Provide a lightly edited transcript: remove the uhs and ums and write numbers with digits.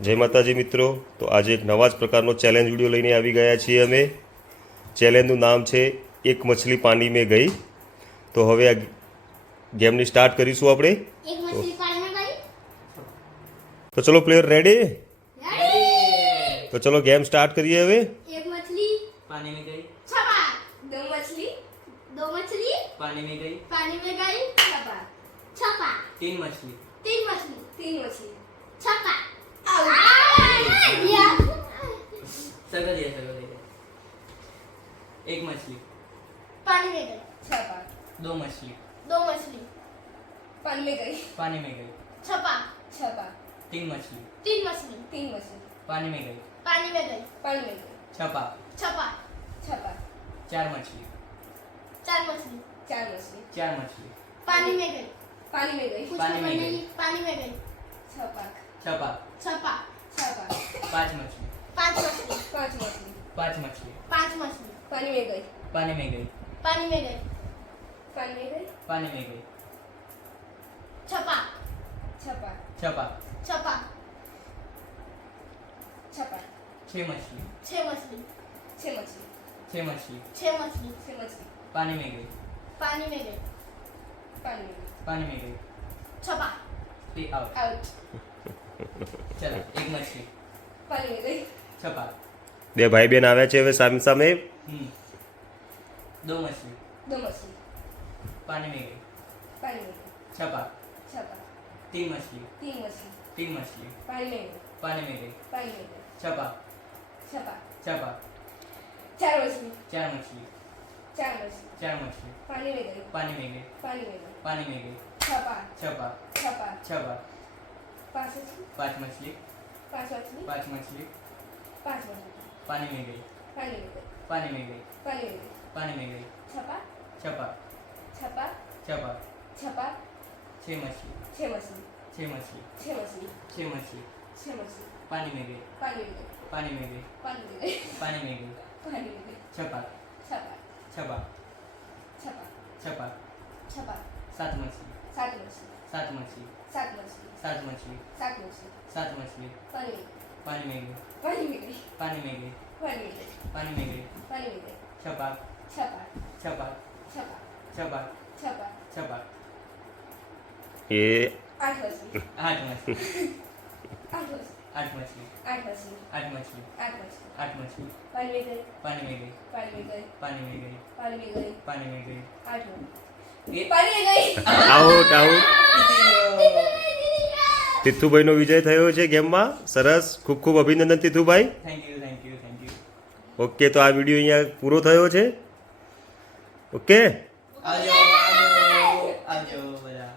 જય માતાજી મિત્રો. તો આજે એક નવા જ પ્રકારનો ચેલેન્જ વિડીયો લઈને આવી ગયા છીએ અમે. ચેલેન્જનું નામ છે એક મછલી પાણી મેં ગઈ. તો હવે આ ગેમની સ્ટાર્ટ કરીશું આપણે. एक मछली पानी में गई। તો ચલો પ્લેયર રેડી? તો ચલો ગેમ સ્ટાર્ટ કરીએ હવે. एक मछली पानी में गई, छपा। दो मछली पानी में गई, पानी में गई छपा। छपा। तीन मछली, तीन मछली छपा। सर्कल दिया। एक मछली, पानी में गई छपा। दो मछली, दो मछली पानी में गई पानी में गई, छपा। छपा। तीन मछली, तीन मछली तीन मछली पानी में गई, पानी में गई पानी में गई छपा। छपा। छपा। चार मछली, चार मछली चार मछली चार मछली, पानी में गई पानी में गई कुछ पानी में नहीं, गई। पानी में गई छपा। छपा। छपा। छपा। पांच मछली, पांच मछली पांच मछली पांच मछली, पांच मछली पानी में गई पानी में गई, पानी में गई पानी में गई पानी में गई, छपा। छपा। छपा। छपा। छपा। छह मछली, छह मछली छह मछली छह मछली, छह मछली छह मछली पानी में गई, पानी में गई पानी में गई पानी में गई, छपा। आउट। आउट। चलो एक मछली, पानी में गई छपा। બે ભાઈ બેન આવ્યા છે હવે સામે સામે. दो मछली, दो मछली पानी में गई, पानी में गई छपा। छपा। तीन मछली, तीन मछली तीन मछली, पानी में गई पानी में गई, पानी में गई छपा। छपा। छपा। चार मछली चार मछली, चार मछली चार मछली, पानी में गई पानी में गई, पानी में गई पानी में गई, छपा। छपा। छपा। छपा। पांच मछली पांच मछली, पांच मछली पांच मछली, पांच मछली पानी में गई, पानी में गई पानी में गई, पानी में गई पानी में गई, छपा। छपा। छपा। छपा। छपा। छह मछली, छह मछली छह मछली, छह मछली छह मछली, छह मछली पानी में गई, पानी में गई पानी में गई, पानी में गई पानी में गई, पानी में गई छपा। छपा। छपा। छपा। छपा। छपा। सात मछली, सात मछली सात मछली, सात मछली सात मछली, सात मछली सात मछली, पानी में पानी में गई, पानी में गई पानी में गई, पानी में गई पानी में गई, पानी में गई छपा। छपा। छपा। छपा। छपा। छपा। छपा। એ आठ मछली आठ मछली, आठ मछली आठ मछली, आठ मछली आठ मछली, आठ मछली आठ मछली, पानी में गई पानी में गई, पानी में गई पानी में गई, पानी में गई पानी में गई, आठ मछली ये पानी में गई આઉટ આઉટ. તિથુભાઈનો વિજય થયો છે ગેમમાં. સરસ, ખૂબ ખૂબ અભિનંદન તિથુભાઈ. Thank you thank you thank you. Okay, તો આ વિડીયો અહીંયા પૂરો થયો છે. ઓકે. आ जाओ आ जाओ आ जाओ बड़ा।